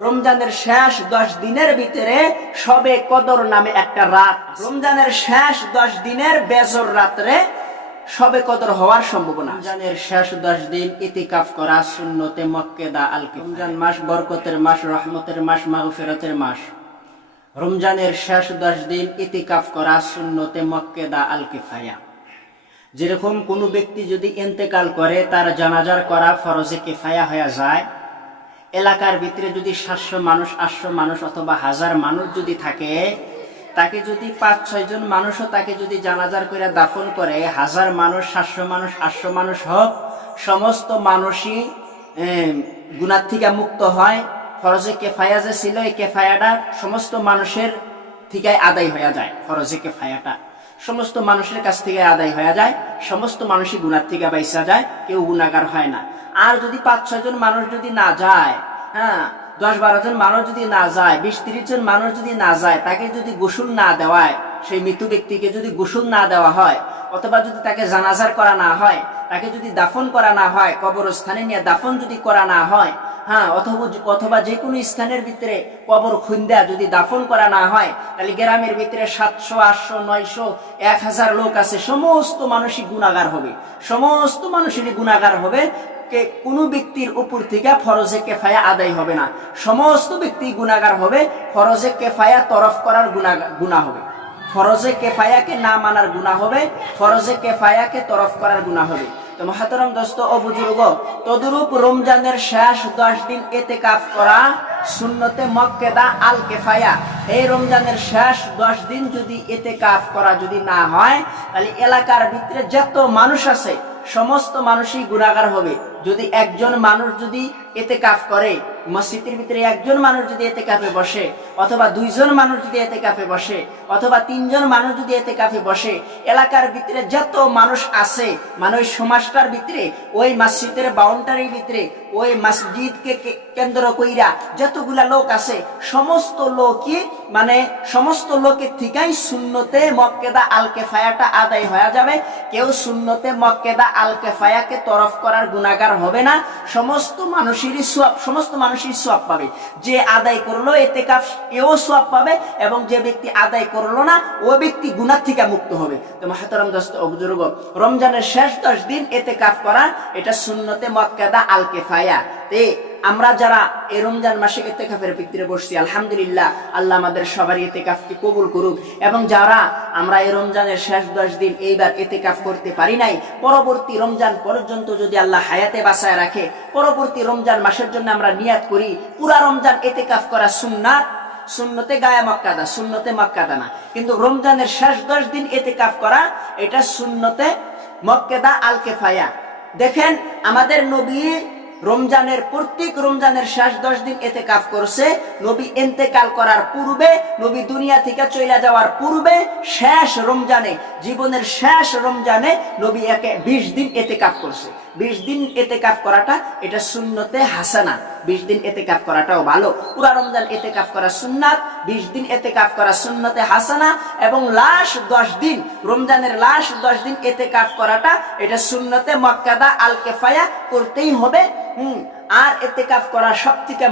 রমজানের শেষ 10 দিনের ভিতরে শবে কদর নামে একটা রাত। রমজানের শেষ 10 দিনের বেজর রাত্রে শবে কদর হওয়ার সম্ভাবনা। রমজানের শেষ 10 দিন ইতিকাফ করা সুন্নতে মুআক্কাদা আল কিফায়া। রমজান মাস বরকতের মাস, রহমতের মাস, মাগফিরাতের মাস। রমজানের শেষ 10 দিন ইতিকাফ করা সুন্নতে মুআক্কাদা আল কিফায়া। যেরকম কোনো ব্যক্তি যদি ইন্তেকাল করে তার জানাজার করা ফরজে কিফায়া হয়ে যায়। এলাকার ভিতরে যদি 700 মানুষ, 800 মানুষ অথবা 1000 মানুষ যদি থাকে, তাকে যদি 5-6 জন মানুষও তাকে যদি জানাজার করে দাফন করে, 1000 মানুষ, 700 মানুষ, 800 মানুষ হোক, সমস্ত মানুষই গুনাহ থেকে মুক্ত হয়। ফরজে কিফায়া যে ছিল, এই কিফায়াটা সমস্ত মানুষের থেকে আদায় হয়ে যায়। ফরজে কিফায়াটা সমস্ত মানুষের কাছ থেকে আদায় হয়ে যায়, সমস্ত মানুষই গুনাহ থেকে বাইসা যায়, কেউ গুনাহগার হয় না। আর যদি 5-6 জন মানুষ যদি না যায়, 10-12 জন মানুষ যদি না যায়, 20-30 জন মানুষ যদি না যায়, তাকে যদি গোসল না দেওয়ায়, সেই মৃত ব্যক্তিকে যদি গোসল না দেওয়া হয়, অথবা যদি তাকে জানাজার করা না হয়, তাকে যদি দাফন করা না হয়, কবরস্থানে নিয়ে দাফন যদি করা না হয়, অথবা যে কোনো স্থানের ভিতরে কবর খুন্দা যদি দাফন করা না হয়, তাহলে গ্রামের ভিতরে 700, 800, 900, 1000 লোক আছে, সমস্ত মানুষই গুনাহগার হবে। সমস্ত মানুষেরই গুনাহগার হবে। কোন ব্যক্তির উপর থেকে ফরজে কিফায়া আদায় হবে না। সমস্ত ব্যক্তি গুনাহগার হবে। ফরজে কিফায়া তরফ করার গুনাহ হবে, ফরজে কিফায়াকে না মানার গুনাহ হবে, ফরজে কিফায়াকে তরফ করার গুনাহ হবে। তো মহতরম দোস্ত ও বুজুর্গ, তদরূপ রমজানের শেষ 10 দিন ইতিকাফ করা সুন্নতে মুআক্কাদা আল কিফায়া। এই রমজানের শেষ 10 দিন যদি ইতিকাফ করা যদি না হয়, তাহলে এলাকার ভিতরে যত মানুষ আছে সমস্ত মানুষই গুনাহগার হবে। যদি একজন মানুষ যদি ইতিকাফ করে, মসজিদের ভিতরে একজন মানুষ যদি ইতিকাফে বসে, অথবা 2 জন মানুষ যদি ইতিকাফে বসে, অথবা 3 জন মানুষ যদি ইতিকাফে বসে, এলাকার ভিতরে যত মানুষ আছে, মানে ওই সমাজটার ভিতরে, ওই মসজিদের বাউন্ডারির ভিতরে, ওই মসজিদকে কেন্দ্র কইরা যতগুলা লোক আছে, সমস্ত লোকই মানে সমস্ত লোকের থেকেই সুন্নতে মুআক্কাদা আল কিফায়াটা আদায় হয়ে যাবে। কেউ সুন্নতে মুআক্কাদা আল কিফায়াকে তরফ করার গুনাহগার হবে না। সমস্ত মানুষেরই সওয়াব পাবে। যে আদায় করলো ইতিকাফ, এও সওয়াব পাবে, এবং যে ব্যক্তি আদায় করলো না, ও ব্যক্তি গুনাহ থেকে মুক্ত হবে। তো মুহতারাম দোস্ত ও বুজুর্গ, রমজানের শেষ 10 দিন ইতিকাফ করা এটা সুন্নতে মুআক্কাদা আল কিফায়া। আমরা যারা এই রমজান মাসে ইতিকাফের ভিতরে বসছি, আলহামদুলিল্লাহ, আল্লাহ আমাদের সবার ইতিকাফকে কবুল করুক। এবং যারা আমরা এই রমজানের শেষ 10 দিন এইবার ইতিকাফ করতে পারি নাই, পরবর্তী রমজান পর্যন্ত যদি আল্লাহ হায়াতে বাঁচায় রাখে, পরবর্তী রমজান মাসের জন্য আমরা নিয়াত করি পুরা রমজান ইতিকাফ করা সুন্নাত, সুন্নতে গায়া মুআক্কাদা, সুন্নতে মুআক্কাদা না, কিন্তু রমজানের শেষ 10 দিন ইতিকাফ করা এটা সুন্নতে মুআক্কাদা আল কিফায়া। দেখেন, আমাদের নবী রমজানের প্রত্যেক রমজানের শেষ 10 দিন ইতিকাফ করছে। নবী ইন্তেকাল করার পূর্বে, নবী দুনিয়া থেকে চলে যাওয়ার পূর্বে, শেষ রমজানে, জীবনের শেষ রমজানে নবী 20 দিন ইতিকাফ করছে। 20 দিন ইতিকাফ করাটা এটা সুন্নতে হাসানা। 20 দিন ইতিকাফ করাটাও ভালো। পুরা রমজান ইতিকাফ করা সুন্নাত, 20 দিন ইতিকাফ করা সুন্নতে হাসানা, এবং লাস্ট 10 দিন, রমজানের লাস্ট 10 দিন ইতিকাফ করাটা এটা সুন্নতে মুআক্কাদা আল কিফায়া করতেই হবে। আর ইতিকাফ করা সবথেকে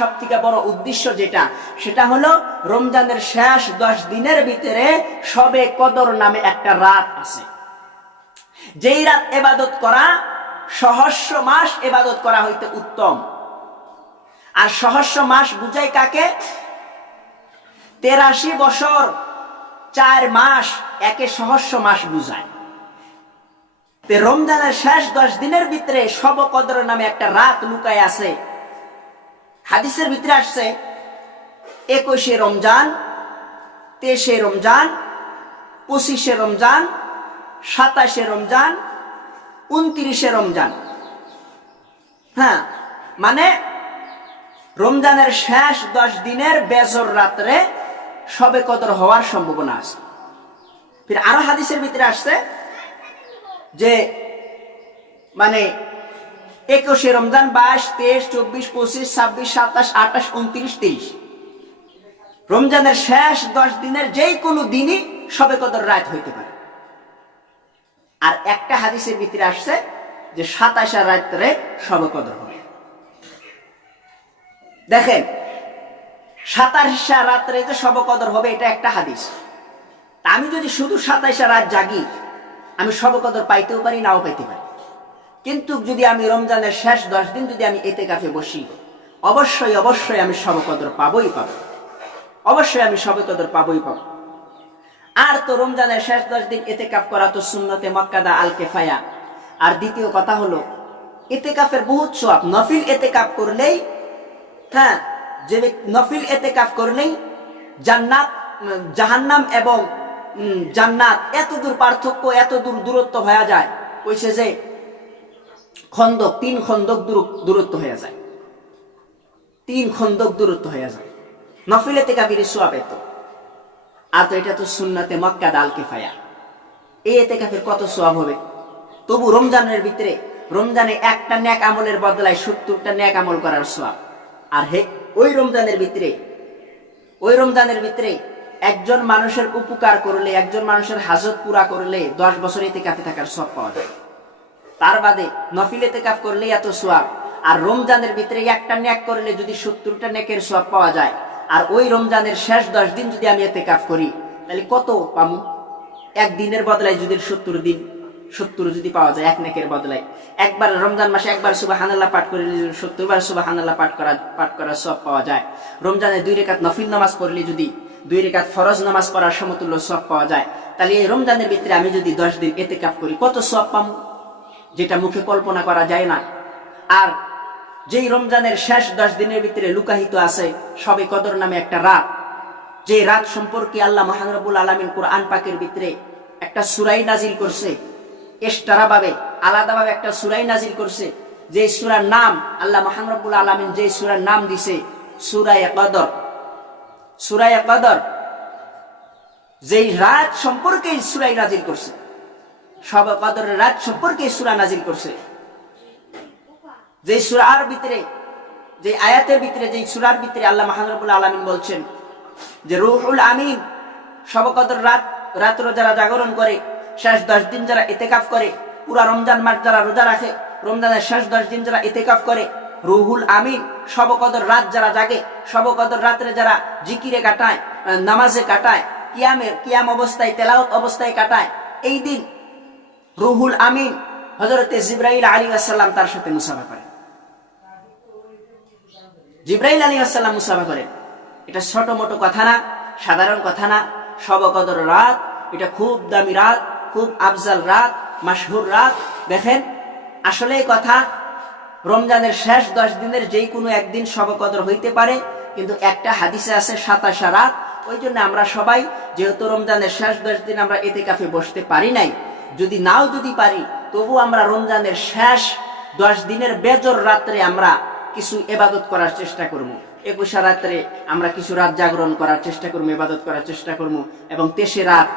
সবথেকে বড় উদ্দেশ্য যেটা, সেটা হলো রমজানের শেষ 10 দিনের ভিতরে শবে কদর নামে একটা রাত আছে। যেই রাত ইবাদত করা সহস্র মাস ইবাদত করা হইতে উত্তম। আর সহস্র মাস বুঝায় কাকে? 83 বছর 4 মাস একে সহস্র মাস বুঝায়। রমজানের শেষ 10 দিনের ভিতরে শবে কদর নামে একটা রাত লুকায় আছে। হাদিসের ভিতরে আসছে 21শে রমজান, 23শে রমজান, 25শে রমজান, 27শে রমজান, 29শে রমজান। মানে রমজানের শেষ 10 দিনের বেজর রাত্রে শবে কদর হওয়ার সম্ভাবনা আছে। ফির আরো হাদিসের ভিতরে আসছে যে মানে 21শে রমজান, 22, 23, 24, 25, 26, 27, 28, 29, 30 রমজানের শেষ 10 দিনের যেই কোনো দিনই শবে কদর রাত হইতে পারে। আর একটা হাদিসের ভিতরে আসছে যে 27 রাত্রে শবে কদর হবে। দেখেন, 27 রাত্রে যে শবে কদর হবে এটা একটা হাদিস। তা আমি যদি শুধু 27 রাত জাগি, আমি শবে কদর পাইতেও পারি, নাও পাইতে পারি। কিন্তু যদি আমি রমজানের শেষ 10 দিন যদি আমি ইতিকাফে বসি, অবশ্যই অবশ্যই আমি শবে কদর পাবোই পাবো, অবশ্যই আমি শবে কদর পাবোই পাবো। আর তো রমজানের শেষ 10 দিন ইতিকাফ করা তো সুন্নতে মুআক্কাদা আল কিফায়া। আর দ্বিতীয় কথা হলো ইতিকাফের বহুত সওয়াব। নফিল ইতিকাফ করলেই, হ্যাঁ, যে নফিল ইতিকাফ করলেই জান্নাত, জাহান্নাম এবং জান্নাত এত দূর পার্থক্য, এত দূর দূরত্ব হয়ে যায়, কইছে যে খন্দক, 3 খন্দক দূরত্ব হয়ে যায়, 3 খন্দক দূরত্ব হয়ে যায় নফিল ইতিকাফের সওয়াব এত। আর তো এটা তো সুন্নতে মুআক্কাদা আল কিফায়া। এই ইতিকাফের কত সওয়াব হবে। তবু রমজানের ভিতরে, রমজানে একটা নেক আমলের বদলায় 70টা নেক আমল করার সওয়াব। আর ওই রমজানের ভিতরে একজন মানুষের উপকার করলে, একজন মানুষের হাজত পুরা করলে 10 বছর ইতিকাফে থাকার সওয়াব পাওয়া যায়। তার বাদে নফিল ইতিকাফ করলে এত সওয়াব, আর রমজানের ভিতরে একটা নেক করলে যদি 70টা নেকের সওয়াব পাওয়া যায়, আর ওই রমজানের শেষ 10 দিন যদি আমি ইতিকাফ করি, তাহলে কত পামু? একদিনের বদলায় যদি 70 দিন, 70 যদি পাওয়া যায় এক নেকের বদলায়, একবার রমজান মাসে একবার সুবহানাল্লাহ পাঠ করলে 70 বার সুবহানাল্লাহ পাঠ করার সওয়াব পাওয়া যায়। রমজানে 2 রাকাত নফিল নামাজ পড়লে যদি 2 রাকাত ফরজ নামাজ পড়ার সমতুল্য সওয়াব পাওয়া যায়, তাহলে এই রমজানের ভিতরে আমি যদি 10 দিন ইতিকাফ করি, কত সওয়াব পামু, যেটা মুখে কল্পনা করা যায় না। আর যেই রমজানের শেষ 10 দিনের ভিতরে লুকায়িত আছে শবে কদর নামে একটা রাত, যে রাত সম্পর্কে আল্লাহ মহান রব্বুল আলামিন কোরআন পাকের ভিতরে একটা সূরা নাজিল করছে, এক্সট্রা ভাবে আলাদাভাবে একটা সূরা নাজিল করছে, যে সূরার নাম আল্লাহ মহান রব্বুল আলামিন যে সূরার নাম দিছে সূরা কদর। সূরা কদর যেই রাত সম্পর্কে সূরা নাজিল করছে, শবে কদরের রাত সম্পর্কে সূরা নাজিল করছে, যে সূরার ভিতরে, যে আয়াতের ভিতরে, যে সূরার ভিতরে আল্লাহ মহান রব্বুল আলামিন বলছেন যে রূহুল আমিন, শবে কদর রাত্র যারা জাগরণ করে, শেষ 10 দিন যারা ইতিকাফ করে, পুরা রমজান মাস যারা রোজা রাখে, রমজানের শেষ 10 দিন যারা ইতিকাফ করে, রূহুল আমিন শবে কদর রাত যারা জাগে, শবে কদর রাত্রে যারা জিকিরে কাটায়, নামাজে কাটায়, কিয়াম অবস্থায়, তেলাওয়াত অবস্থায় কাটায়, এই দিন রূহুল আমিন হযরতে জিবরাইল আলাইহিস সালাম তার সাথে মুসাফা করেন। জিবরাইল আলাইহিস সালাম মুসাফা করেন। এটা ছোট মোটো কথা না, সাধারণ কথা না। শবে কদর রাত এটা খুব দামি রাত, খুব আফজাল রাত, মাশহুর রাত। দেখেন, আসলে এই কথা রমজানের শেষ 10 দিনের যেই কোনো একদিন শবে কদর হইতে পারে, কিন্তু একটা হাদিসে আছে 27 রাত। ওই জন্য আমরা সবাই, যেহেতু রমজানের শেষ 10 দিন আমরা ইতিকাফে বসতে পারি নাই, যদি পারি, তবু আমরা রমজানের শেষ 10 দিনের বেজর রাত্রে আমরা কিছু ইবাদত করার চেষ্টা করব। 21 রাত্রে আমরা কিছু রাত জাগরণ করার চেষ্টা করবো, ইবাদত করার চেষ্টা করবো, এবং 23 রাত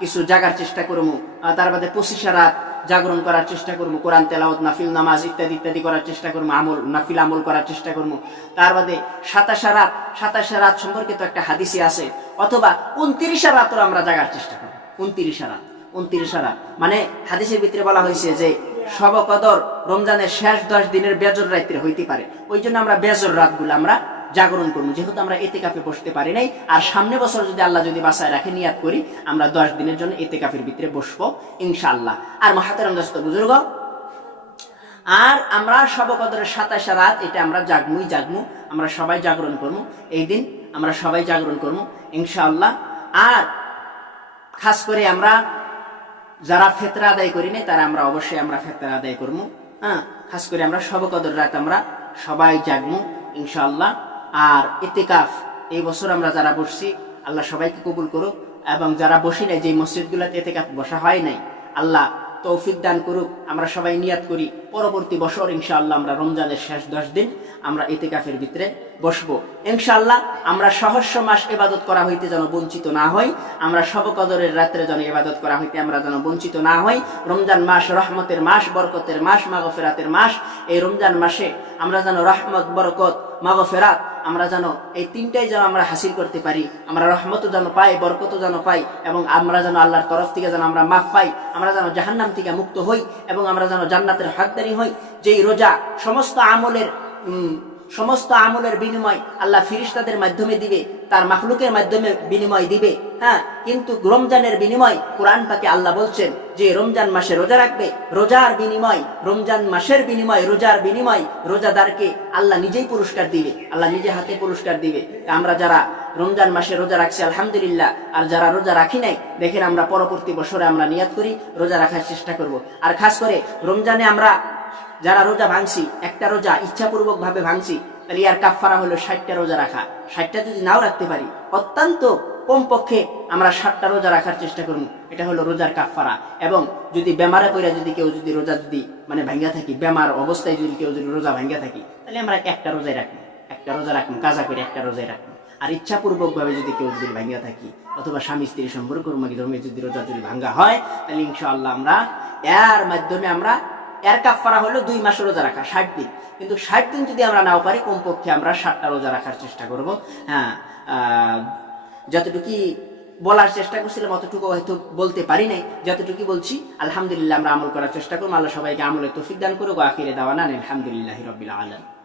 কিছু জাগার চেষ্টা করবো। তার বাদে 25 রাত জাগরণ করার চেষ্টা করবো, কোরআন তেলাওয়াত, নাফিল নামাজ ইত্যাদি ইত্যাদি করার চেষ্টা করবো, নাফিল আমল করার চেষ্টা করবো। তার বাদে 27 রাত সম্পর্কে তো একটা হাদিসে আছে, অথবা 29 রাতও আমরা জাগার চেষ্টা করবো। 29 রাত মানে হাদিসের ভিতরে বলা হয়েছে যে শবে কদর রমজানের শেষ 10 দিনের বেজর রাত্রে হইতে পারে। ওই জন্য আমরা বেজর রাতগুলো আমরা জাগরণ করবো, যেহেতু আমরা ইতিকাফে বসতে পারি নাই। আর সামনে বছর যদি আল্লাহ যদি বাঁচায় রাখে, নিয়াত করি আমরা 10 দিনের জন্য ইতিকাফের ভিতরে বসবো ইনশাআল্লাহ। আর মহাতারাম দোস্ত বুজুর্গ, আর আমরা শবে কদরের 27 রাত এটা আমরা জাগমু, আমরা সবাই জাগরণ করবো। এই দিন আমরা সবাই জাগরণ করবো ইনশাআল্লাহ। আর খাস করে আমরা যারা ফিতরা আদায় করি নাই, তারা আমরা অবশ্যই আমরা ফিতরা আদায় করবো। হ্যাঁ, খাস করে আমরা শবে কদর রাত আমরা সবাই জাগমু ইনশাআল্লাহ। আর ইতিকাফ এই বছর আমরা যারা বসছি, আল্লাহ সবাইকে কবুল করুক, এবং যারা বসি নাই, যে মসজিদগুলোতে ইতিকাফ বসা হয় নাই, আল্লাহ তৌফিক দান করুক। আমরা সবাই নিয়াত করি পরবর্তী বছর ইনশাআল্লাহ আমরা রমজানের শেষ 10 দিন আমরা ইতিকাফের ভিতরে বসবো ইনশাআল্লাহ। আমরা সহস্র মাস ইবাদত করা হইতে যেন বঞ্চিত না হই, আমরা শবে কদরের রাত্রে যেন ইবাদত করা হইতে আমরা যেন বঞ্চিত না হই। রমজান মাস রহমতের মাস, বরকতের মাস, মাগফিরাতের মাস। এই রমজান মাসে আমরা যেন রহমত, বরকত, মাগফিরাত আমরা যেন এই তিনটাই যেন আমরা হাসিল করতে পারি। আমরা রহমতও যেন পাই, বরকতও যেন পাই, এবং আমরা যেন আল্লাহর তরফ থেকে যেন আমরা মাফ পাই, আমরা যেন জাহান্নাম থেকে মুক্ত হই, এবং আমরা যেন জান্নাতের হকদারি হই। যেই রোজা সমস্ত আমলের সমস্ত আমলের বিনিময় আল্লাহ ফিরিস্তাদের মাধ্যমে দিবে, তার মাখলুকের মাধ্যমে বিনিময় দিবে। হ্যাঁ, কিন্তু রমজানের বিনিময় কোরআন পাকে আল্লাহ বলছেন যে রমজান মাসে রোজা রাখবে, রোজার বিনিময়, রমজান মাসের বিনিময়, রোজার বিনিময় রোজাদারকে আল্লাহ নিজেই পুরস্কার দিবে, আল্লাহ নিজে হাতে পুরস্কার দিবে। আমরা যারা রমজান মাসে রোজা রাখছি আলহামদুলিল্লাহ, আর যারা রোজা রাখি নাই দেখেন আমরা পরবর্তী বছরে আমরা নিয়াত করি রোজা রাখার চেষ্টা করব। আর খাস করে রমজানে আমরা যারা রোজা ভাঙছি, একটা রোজা ইচ্ছাপূর্বক ভাবে ভাঙছি, তাহলে ইয়ার কাফারা হলো 60টা রোজা রাখা। 60টা যদি নাও রাখতে পারি, অত্যন্ত কমপক্ষে আমরা 7টা রোজা রাখার চেষ্টা করব, এটা হলো রোজার কাফারা। এবং যদি বেমারে পড়ে যদি কেউ যদি রোজা যদি মানে ভাঙ্গা থাকি, বেমার অবস্থায় যদি কেউ যদি রোজা ভাঙ্গা থাকি, তাহলে আমরা একটা রোজায় রাখবো, একটা রোজা রাখবো, কাজা করে একটা রোজায় রাখবো। আর ইচ্ছাপূর্বক ভাবে যদি কেউ যদি ভাঙ্গা থাকি, অথবা স্বামী স্ত্রীর সম্পর্ক ধর্মে যদি রোজা যদি ভাঙ্গা হয়, তাহলে ইনশাআল্লাহ আমরা এর মাধ্যমে আমরা এর কাফারা হলো 2 মাস রোজা রাখা, 60 দিন। কিন্তু 60 দিন যদি আমরা নাও পারি, কমপক্ষে আমরা 7টা রোজা রাখার চেষ্টা করব। হ্যাঁ, যতটুকু বলার চেষ্টা করছিলাম অতটুকু হয়তো বলতে পারি নাই, যতটুকু বলছি আলহামদুলিল্লাহ আমরা আমল করার চেষ্টা করবো। আল্লাহ সবাইকে আমলের তৌফিক দান করুক। আখিরে দাওয়ানা আলহামদুলিল্লাহি রাব্বিল আলামিন।